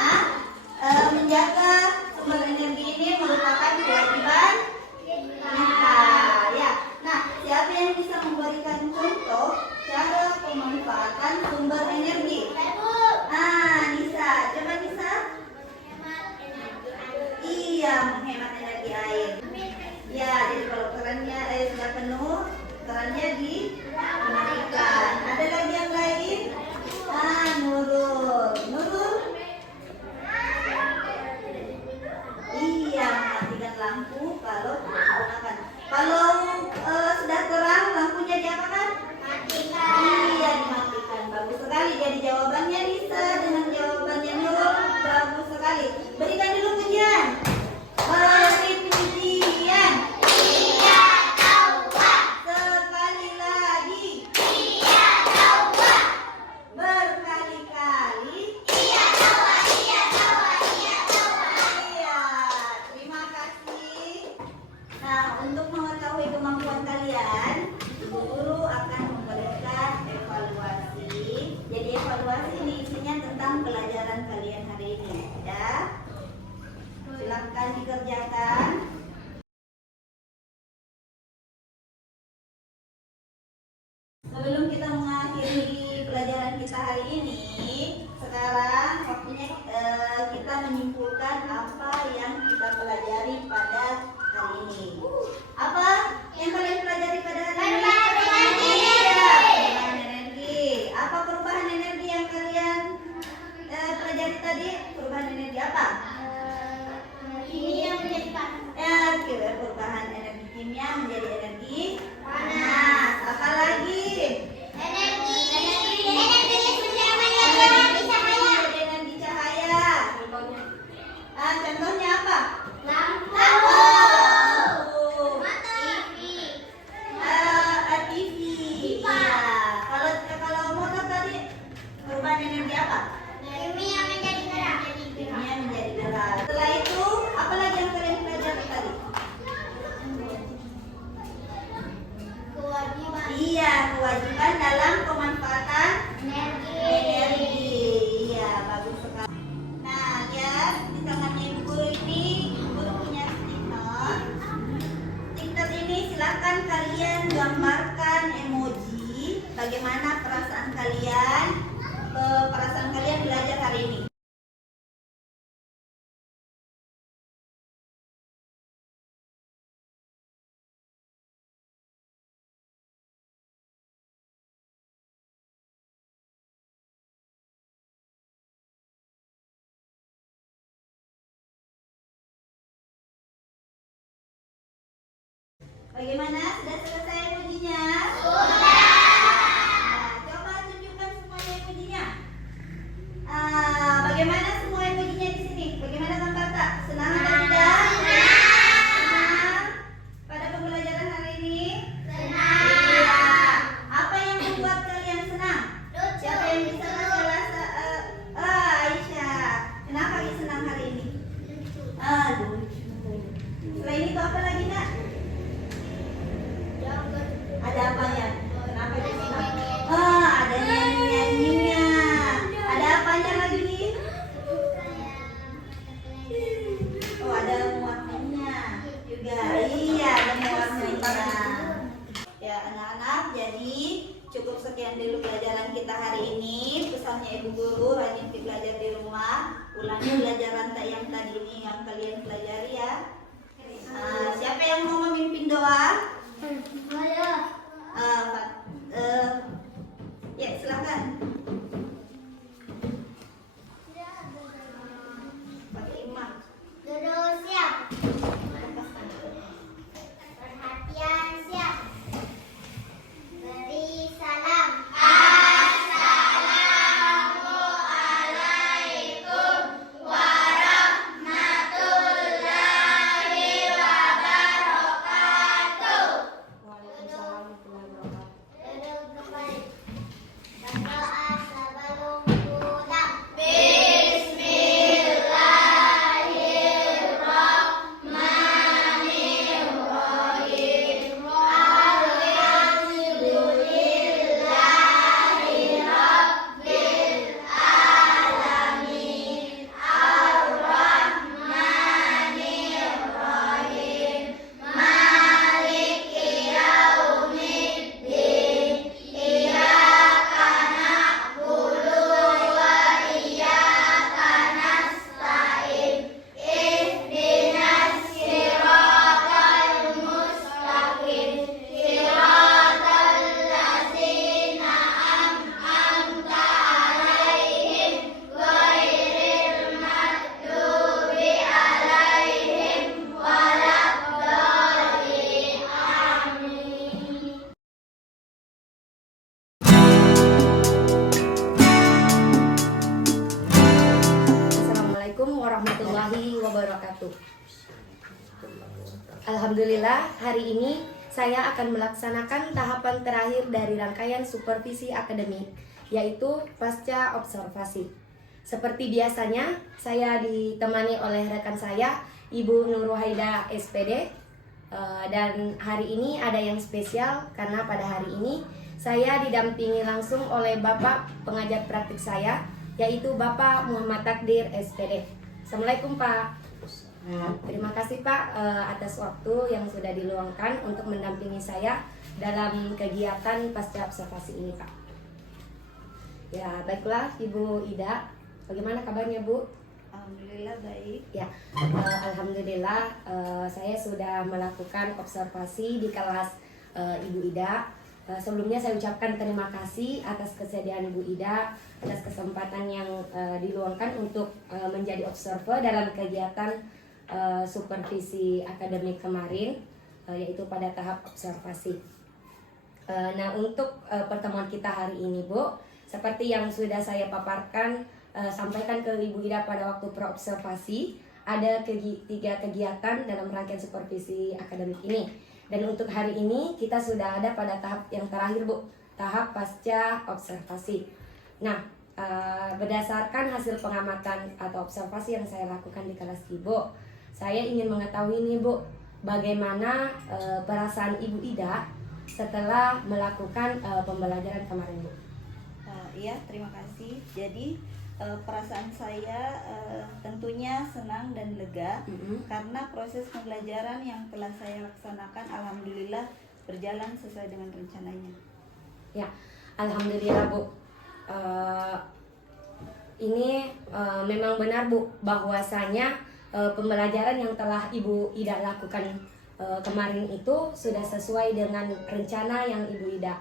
menjaga sumber energi ini merupakan kewajiban kita ya. Nah, siapa yang bisa memberikan contoh cara pemanfaatan sumber energi? Nisa, coba Nisa. Iya, menghemat energi air. Ya, jadi kalau kerannya sudah penuh, kerannya dimatikan. Ada lagi yang lain? Nurul. Nurul? Iya, matikan lampu kalau tidak digunakan. Kalau sudah terang, lampunya diapakan? Matikan. Iya, dimatikan. Bagus sekali. Jadi jawabannya Nisa dengan jawabannya Nurul bagus sekali. Berikan dulu pujian. Beri pujian. Iya, tawa. Sekali lagi. Iya, tawa. Berkali-kali. Iya, tawa. Iya, tawa. Iya, tawa. Iya, terima kasih. Nah, untuk mengetahui kemampuan kalian, Ibu Guru akan memberikan evaluasi. Jadi evaluasi ini isinya tentang pelajaran kalian hari ini, ya. Silakan dikerjakan. Sebelum kita mengakhiri pelajaran kita hari ini, sekarang waktunya kita menyimpulkan apa yang kita pelajari pada hari ini. Apa yang kalian pelajari pada hari ini? Perubahan energi. Ya, perubahan energi. Apa perubahan energi yang kalian pelajari tadi? Perubahan energi apa? Kimia menjadi panas. Ya, perubahan energi kimia menjadi energi panas. Apa lagi? Energi Menjadi energi cahaya. Contohnya apa? lampu. TV. Ya. Kalau motor tadi perubahan energi apa? Kimia menjadi gerak. Kimia menjadi gerak. Setelah itu apa lagi yang kalian pelajari tadi? Kewajiban Iya, kewajiban dalam pemanfaatan energi. energi. Iya, bagus sekali. Nah, ya, di tangannya Ibu Guru ini, Ibu Guru punya stiker. Stiker ini silakan kalian gambarkan emoji bagaimana perasaan kalian belajar hari ini. Bagaimana? Sudah selesai emojinya? Sudah. Nah, coba tunjukkan semuanya emojinya. Bagaimana semua emojinya di sini? Bagaimana Kang Karta? Senang atau tidak? Senang. Pada pembelajaran hari ini? Senang. Iya. Apa yang membuat kalian senang? Siapa yang bisa kasih alasan? Aisyah. Kenapa senang hari ini? Lucu. Selain itu apa lagi, Nak? Ada apanya? Kenapa dia senang? Ada nyanyi-nyanyinya. Ada apanya lagi? Oh, ada muatnya juga. Iya, ada muatnya. Ya, anak-anak, jadi cukup sekian dulu pelajaran kita hari ini. Pesannya Ibu Guru, rajin belajar di rumah. Ulangi pelajaran yang tadi ini yang kalian pelajari ya. Siapa yang mau memimpin doa? Ya, silakan. Fatimah. Duduk siap. Perhatian siap. Beri salam. Assalamualaikum warahmatullahi wabarakatuh. Waalaikumsalam warahmatullahi wabarakatuh. wabarakatuh. Alhamdulillah, hari ini saya akan melaksanakan tahapan terakhir dari rangkaian supervisi akademik, yaitu pasca observasi. Seperti biasanya, saya ditemani oleh rekan saya, Ibu Nurhaida SPD. Dan hari ini ada yang spesial karena pada hari ini saya didampingi langsung oleh Bapak pengajar praktik saya, yaitu Bapak Muhammad Takdir SPD. Assalamualaikum Pak. Terima kasih Pak atas waktu yang sudah diluangkan untuk mendampingi saya dalam kegiatan pasca observasi ini Pak. Ya baiklah Ibu Ida, bagaimana kabarnya Bu? Alhamdulillah baik. Ya, alhamdulillah saya sudah melakukan observasi di kelas Ibu Ida. Sebelumnya saya ucapkan terima kasih atas kesediaan Ibu Ida, atas kesempatan yang diluangkan untuk menjadi observer dalam kegiatan supervisi akademik kemarin, yaitu pada tahap observasi. Nah, untuk pertemuan kita hari ini, Bu, seperti yang sudah saya paparkan, sampaikan ke Ibu Ida pada waktu praobservasi, ada 3 kegiatan dalam rangkaian supervisi akademik ini. Dan untuk hari ini kita sudah ada pada tahap yang terakhir Bu, tahap pasca observasi. Nah, berdasarkan hasil pengamatan atau observasi yang saya lakukan di kelas Ibu, saya ingin mengetahui nih Bu, bagaimana perasaan Ibu Ida setelah melakukan pembelajaran kemarin Bu. Iya, terima kasih. Jadi perasaan saya tentunya senang dan lega karena proses pembelajaran yang telah saya laksanakan alhamdulillah berjalan sesuai dengan rencananya. Ya, alhamdulillah Bu. Ini memang benar Bu bahwasanya pembelajaran yang telah Ibu Ida lakukan kemarin itu sudah sesuai dengan rencana yang Ibu Ida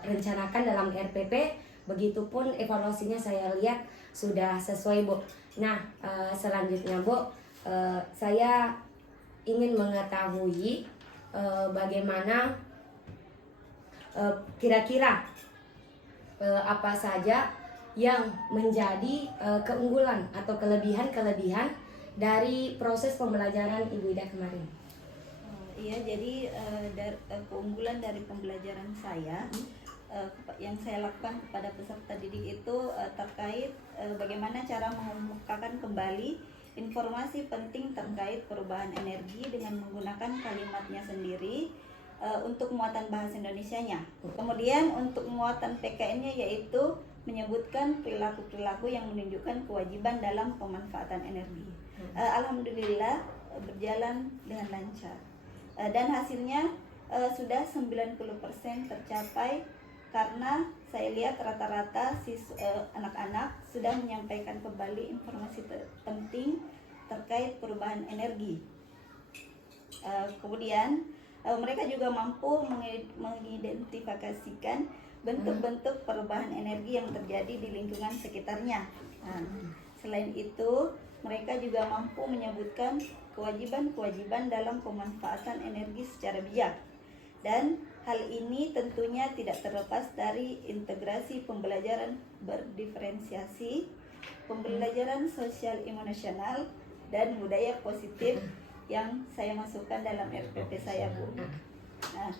rencanakan dalam RPP. Begitupun evaluasinya saya lihat sudah sesuai Bu. Nah, selanjutnya Bu, saya ingin mengetahui bagaimana kira-kira apa saja yang menjadi keunggulan atau kelebihan-kelebihan dari proses pembelajaran Ibu Ida kemarin. Iya, jadi keunggulan dari pembelajaran saya yang saya lakukan kepada peserta didik itu terkait bagaimana cara mengemukakan kembali informasi penting terkait perubahan energi dengan menggunakan kalimatnya sendiri untuk muatan bahasa Indonesianya. Kemudian untuk muatan PKN-nya yaitu menyebutkan perilaku-perilaku yang menunjukkan kewajiban dalam pemanfaatan energi. Alhamdulillah berjalan dengan lancar. Dan hasilnya sudah 90% tercapai karena saya lihat rata-rata anak-anak sudah menyampaikan kembali informasi penting terkait perubahan energi. Kemudian mereka juga mampu mengidentifikasikan bentuk-bentuk perubahan energi yang terjadi di lingkungan sekitarnya. Selain itu, mereka juga mampu menyebutkan kewajiban-kewajiban dalam pemanfaatan energi secara bijak. Dan hal ini tentunya tidak terlepas dari integrasi pembelajaran berdiferensiasi, pembelajaran sosial emosional, dan budaya positif yang saya masukkan dalam RPP saya Bu. Nah,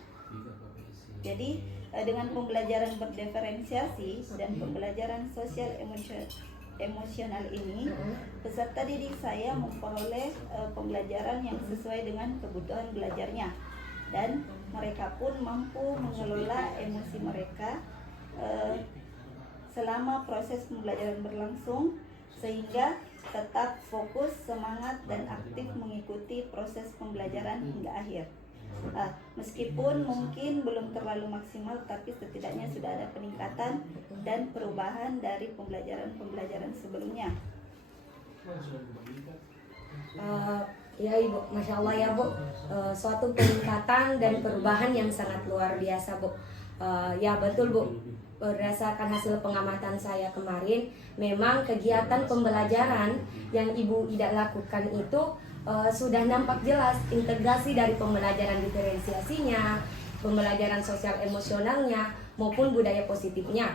jadi dengan pembelajaran berdiferensiasi dan pembelajaran sosial emosional ini, peserta didik saya memperoleh pembelajaran yang sesuai dengan kebutuhan belajarnya, dan mereka pun mampu mengelola emosi mereka selama proses pembelajaran berlangsung sehingga tetap fokus, semangat, dan aktif mengikuti proses pembelajaran hingga akhir. Meskipun mungkin belum terlalu maksimal, tapi setidaknya sudah ada peningkatan dan perubahan dari pembelajaran sebelumnya. Ya Ibu, Masya Allah ya Bu, suatu peningkatan dan perubahan yang sangat luar biasa Bu. Ya betul Bu, berdasarkan hasil pengamatan saya kemarin, memang kegiatan pembelajaran yang Ibu Ida lakukan itu sudah nampak jelas integrasi dari pembelajaran diferensiasinya, pembelajaran sosial emosionalnya, maupun budaya positifnya.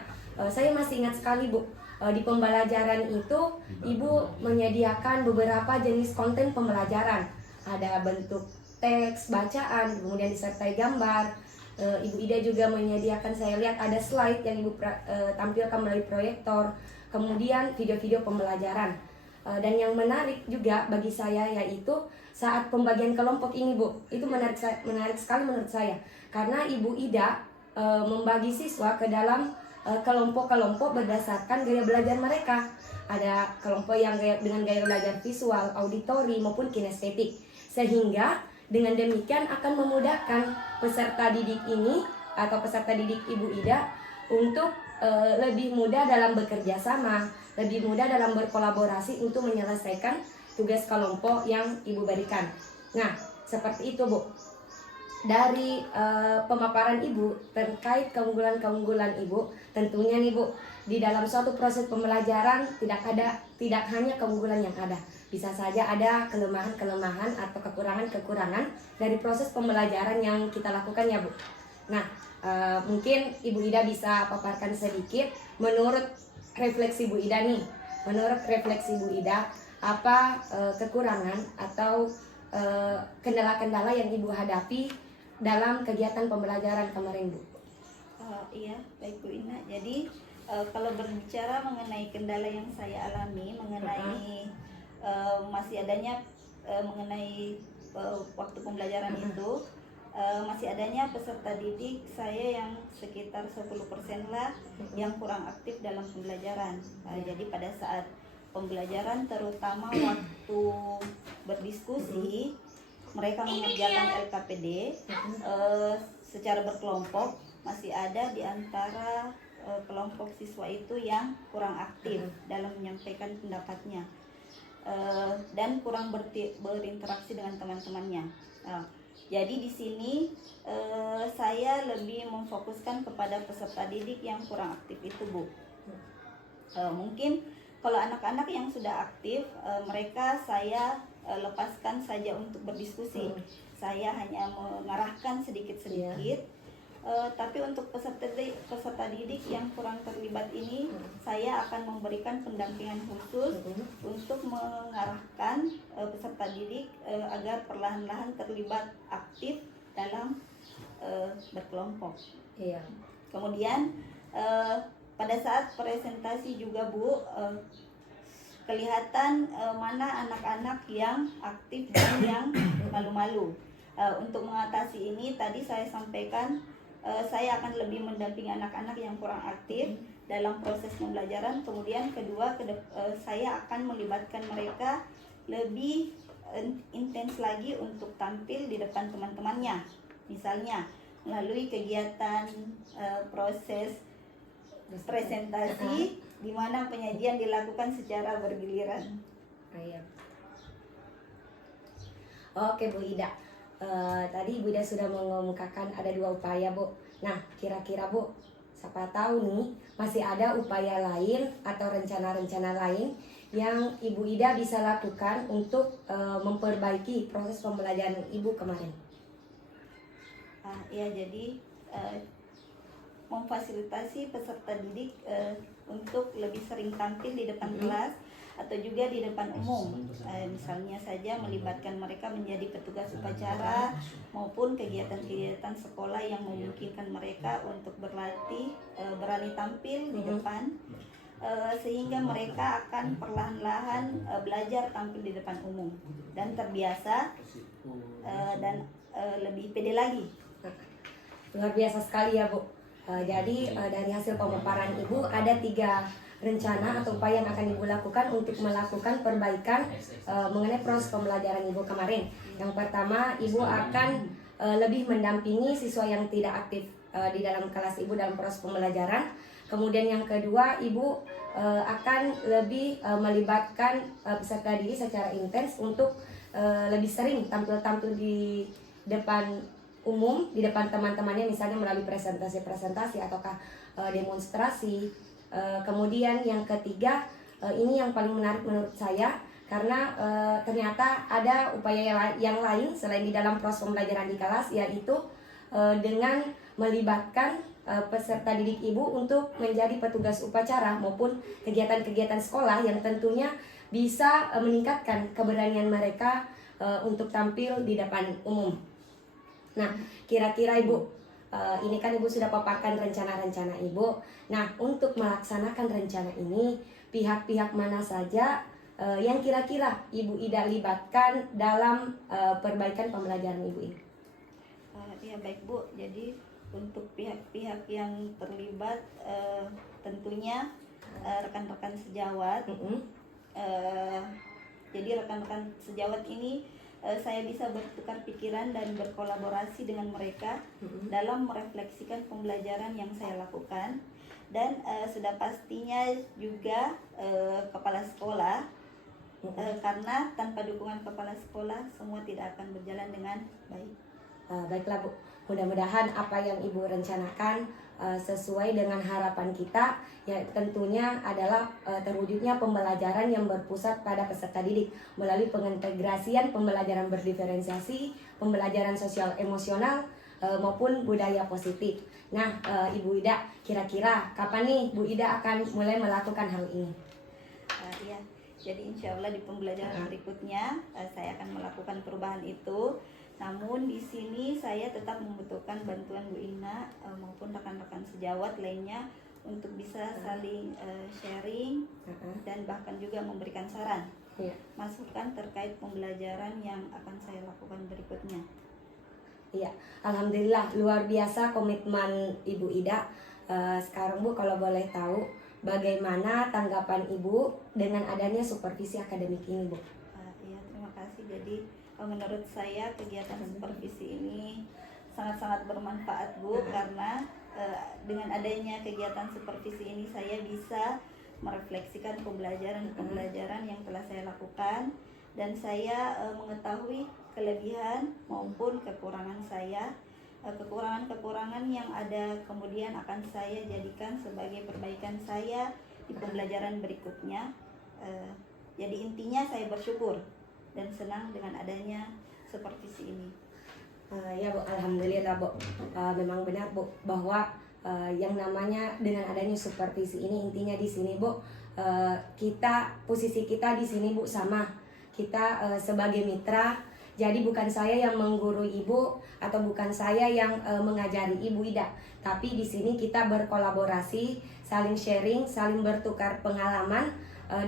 Saya masih ingat sekali Bu, di pembelajaran itu Ibu menyediakan beberapa jenis konten pembelajaran. Ada bentuk teks, bacaan, kemudian disertai gambar. Ibu Ida juga menyediakan, saya lihat ada slide yang Ibu tampilkan melalui proyektor. Kemudian video-video pembelajaran. Dan yang menarik juga bagi saya yaitu saat pembagian kelompok ini, Bu. Itu menarik sekali menurut saya. Karena Ibu Ida membagi siswa ke dalam kelompok-kelompok berdasarkan gaya belajar mereka. Ada kelompok yang dengan gaya belajar visual, auditori maupun kinestetik. Sehingga dengan demikian akan memudahkan peserta didik ini atau peserta didik Ibu Ida untuk lebih mudah dalam bekerja sama, lebih mudah dalam berkolaborasi untuk menyelesaikan tugas kelompok yang Ibu berikan. Nah, seperti itu, Bu. Dari pemaparan Ibu terkait keunggulan-keunggulan Ibu, tentunya nih, Bu, di dalam suatu proses pembelajaran tidak hanya keunggulan yang ada. Bisa saja ada kelemahan-kelemahan atau kekurangan-kekurangan dari proses pembelajaran yang kita lakukan ya, Bu. Nah, mungkin Ibu Ida bisa paparkan sedikit menurut refleksi Bu Ida nih. Menurut refleksi Bu Ida, apa kekurangan atau kendala-kendala yang Ibu hadapi dalam kegiatan pembelajaran kemarin, Bu? Iya, baik Bu Ina. Jadi kalau berbicara mengenai kendala yang saya alami mengenai masih adanya mengenai waktu pembelajaran itu, masih adanya peserta didik saya yang sekitar 10% lah yang kurang aktif dalam pembelajaran. Jadi pada saat pembelajaran terutama waktu berdiskusi, mereka mengerjakan LKPD secara berkelompok, masih ada di antara kelompok siswa itu yang kurang aktif dalam menyampaikan pendapatnya dan kurang berinteraksi dengan teman-temannya. Jadi di sini saya lebih memfokuskan kepada peserta didik yang kurang aktif itu, Bu. Mungkin kalau anak-anak yang sudah aktif, mereka saya lepaskan saja untuk berdiskusi. Saya hanya mengarahkan sedikit-sedikit. Tapi untuk peserta didik yang kurang terlibat ini, saya akan memberikan pendampingan khusus untuk mengarahkan peserta didik agar perlahan-lahan terlibat aktif dalam berkelompok. Iya. Kemudian pada saat presentasi juga, Bu, kelihatan mana anak-anak yang aktif dan yang malu-malu. Untuk mengatasi ini tadi saya sampaikan, saya akan lebih mendampingi anak-anak yang kurang aktif dalam proses pembelajaran. Kemudian kedua, saya akan melibatkan mereka lebih intens lagi untuk tampil di depan teman-temannya. Misalnya melalui kegiatan proses presentasi di mana penyajian dilakukan secara bergiliran. Oke, Bu Ida. Tadi Ibu Ida sudah mengemukakan ada 2 upaya, Bu. Nah, kira-kira Bu, siapa tahu nih masih ada upaya lain atau rencana-rencana lain yang Ibu Ida bisa lakukan untuk memperbaiki proses pembelajaran Ibu kemarin. Ya, jadi memfasilitasi peserta didik untuk lebih sering tampil di depan kelas atau juga di depan umum. Misalnya saja melibatkan mereka menjadi petugas upacara maupun kegiatan-kegiatan sekolah yang memungkinkan mereka untuk berlatih berani tampil di depan, sehingga mereka akan perlahan-lahan belajar tampil di depan umum dan terbiasa dan lebih pede lagi. Luar biasa sekali ya, Bu. Jadi dari hasil pemaparan Ibu ada 3 rencana atau upaya yang akan Ibu lakukan untuk melakukan perbaikan mengenai proses pembelajaran Ibu kemarin. Yang pertama, Ibu akan lebih mendampingi siswa yang tidak aktif di dalam kelas Ibu dalam proses pembelajaran. Kemudian yang kedua, Ibu akan lebih melibatkan peserta didik secara intens untuk lebih sering tampil-tampil di depan umum, di depan teman-temannya, misalnya melalui presentasi-presentasi ataukah demonstrasi. Kemudian yang ketiga, ini yang paling menarik menurut saya, karena ternyata ada upaya yang lain selain di dalam proses pembelajaran di kelas, yaitu dengan melibatkan peserta didik ibu untuk menjadi petugas upacara maupun kegiatan-kegiatan sekolah yang tentunya bisa meningkatkan keberanian mereka untuk tampil di depan umum. Nah, kira-kira Ibu, ini kan Ibu sudah paparkan rencana-rencana Ibu. Nah, untuk melaksanakan rencana ini, pihak-pihak mana saja yang kira-kira Ibu Ida libatkan dalam perbaikan pembelajaran Ibu ini? Ya baik Bu, jadi untuk pihak-pihak yang terlibat tentunya rekan-rekan sejawat. Jadi rekan-rekan sejawat ini saya bisa bertukar pikiran dan berkolaborasi dengan mereka dalam merefleksikan pembelajaran yang saya lakukan, dan sudah pastinya juga kepala sekolah, karena tanpa dukungan kepala sekolah semua tidak akan berjalan dengan baik. Baiklah Bu, mudah-mudahan apa yang Ibu rencanakan sesuai dengan harapan kita, ya tentunya adalah terwujudnya pembelajaran yang berpusat pada peserta didik melalui pengintegrasian pembelajaran berdiferensiasi, pembelajaran sosial emosional maupun budaya positif. Nah, Ibu Ida, kira-kira kapan nih Bu Ida akan mulai melakukan hal ini? Ya, jadi insya Allah di pembelajaran berikutnya saya akan melakukan perubahan itu. Namun di sini saya tetap membutuhkan bantuan Bu Ina maupun rekan-rekan sejawat lainnya untuk bisa saling sharing dan bahkan juga memberikan saran, masukan terkait pembelajaran yang akan saya lakukan berikutnya. Iya, alhamdulillah luar biasa komitmen Ibu Ida. Sekarang Bu, kalau boleh tahu bagaimana tanggapan Ibu dengan adanya supervisi akademik ini, Bu? Iya, terima kasih. Jadi menurut saya kegiatan supervisi ini sangat-sangat bermanfaat Bu, karena dengan adanya kegiatan supervisi ini saya bisa merefleksikan pembelajaran yang telah saya lakukan, dan saya mengetahui kelebihan maupun kekurangan saya. Kekurangan-kekurangan yang ada kemudian akan saya jadikan sebagai perbaikan saya di pembelajaran berikutnya. Jadi intinya saya bersyukur dan senang dengan adanya supervisi ini. Ya Bu, alhamdulillah Bu. Memang benar Bu bahwa yang namanya dengan adanya supervisi ini intinya di sini Bu, posisi kita di sini Bu sama. Kita sebagai mitra, jadi bukan saya yang menggurui Ibu atau bukan saya yang mengajari Ibu Ida, tapi di sini kita berkolaborasi, saling sharing, saling bertukar pengalaman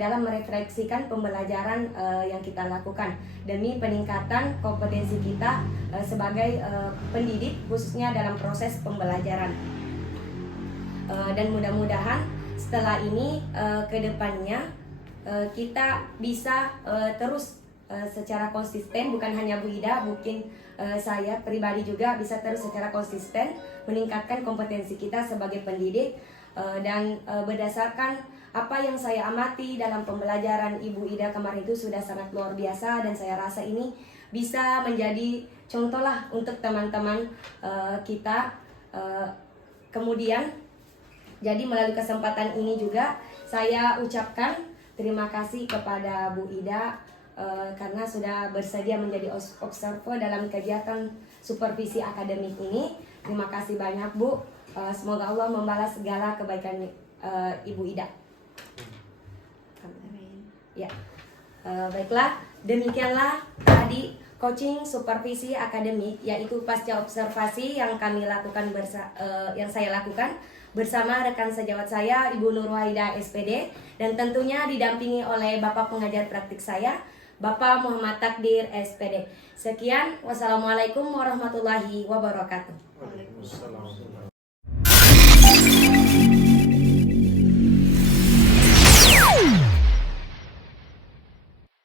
dalam merefleksikan pembelajaran yang kita lakukan demi peningkatan kompetensi kita sebagai pendidik, khususnya dalam proses pembelajaran. Dan mudah-mudahan setelah ini ke depannya kita bisa terus secara konsisten, bukan hanya Bu Ida, mungkin saya pribadi juga bisa terus secara konsisten meningkatkan kompetensi kita sebagai pendidik, dan berdasarkan apa yang saya amati dalam pembelajaran Ibu Ida kemarin itu sudah sangat luar biasa, dan saya rasa ini bisa menjadi contoh lah untuk teman-teman kita. Kemudian jadi melalui kesempatan ini juga saya ucapkan terima kasih kepada Bu Ida karena sudah bersedia menjadi observer dalam kegiatan supervisi akademik ini. Terima kasih banyak Bu. Semoga Allah membalas segala kebaikan Ibu Ida. Amin. Ya, baiklah, demikianlah tadi coaching supervisi akademik, yaitu pasca observasi yang kami lakukan yang saya lakukan bersama rekan sejawat saya Ibu Nur Wahida SPD, dan tentunya didampingi oleh Bapak pengajar praktik saya Bapak Muhammad Takdir SPD. Sekian, wassalamualaikum warahmatullahi wabarakatuh. Waalaikumsalam.